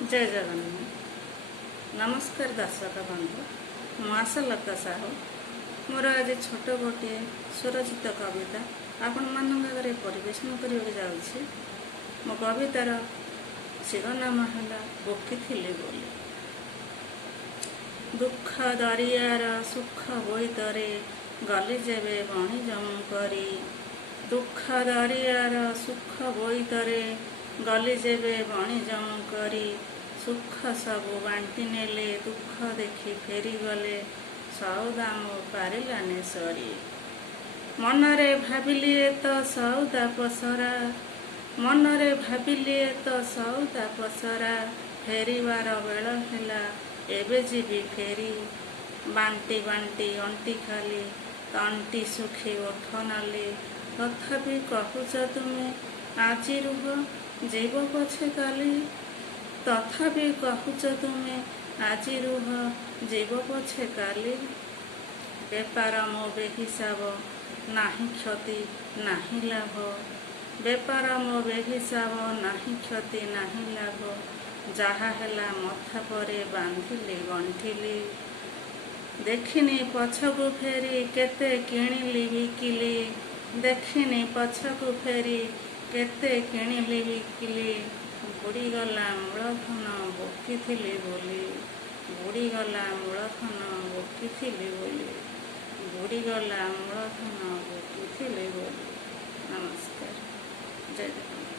जय जगन्नाथ। नमस्कार दर्शक बंधु, मु आशालता साहू मोर आज छोट गोटे स्वरचित कविता आपण मान आगे परिवेशन करने जाऊँगी। मो कवितार शिरोनाम है बोकिथिली बोली। दुख दरियार सुख बोईतरे गली जेबे बणी जमु करी। दुख दरियार सुख बोईतरे गली जेबे बणी जमु करी। सुख सबु बांटी नेले दुख देखी फेरी गले सौदा मो पारिलाने सरी। मनरे भाविलिए तो सौदा पसरा, मनरे भाविलिए तो सौदा पसरा। फेरिबार बेल हेला एबे जीवी फेरी। बांटी बांटी अंटी खाली तंटी सुखी ओठ नाली। तथापि कहुच तुमे आजी रुह जीव पछे काली। तथापि कहुच तुमे आजी रुह जीव पछे काली। बेपार मो बेहिसाब नाही क्षति नाही लाभ। बेपार मो बेहिसाब नाही क्षति नाही लाभ। जहा हेला मथा परे बांधिली गंठिली। देखिनी पछकु फेरी केते किणिली बिकिली। देखिनी पछकु फेरी केते किणिली बिकिली। बुड़ीगला मूलधन बोकिथिली बोली। बुड़ीगला मूलधन बोकिथिली बोली। बुड़ीगला मूलधन बोकिथिली बोली। नमस्कार। जय जगन्नाथ।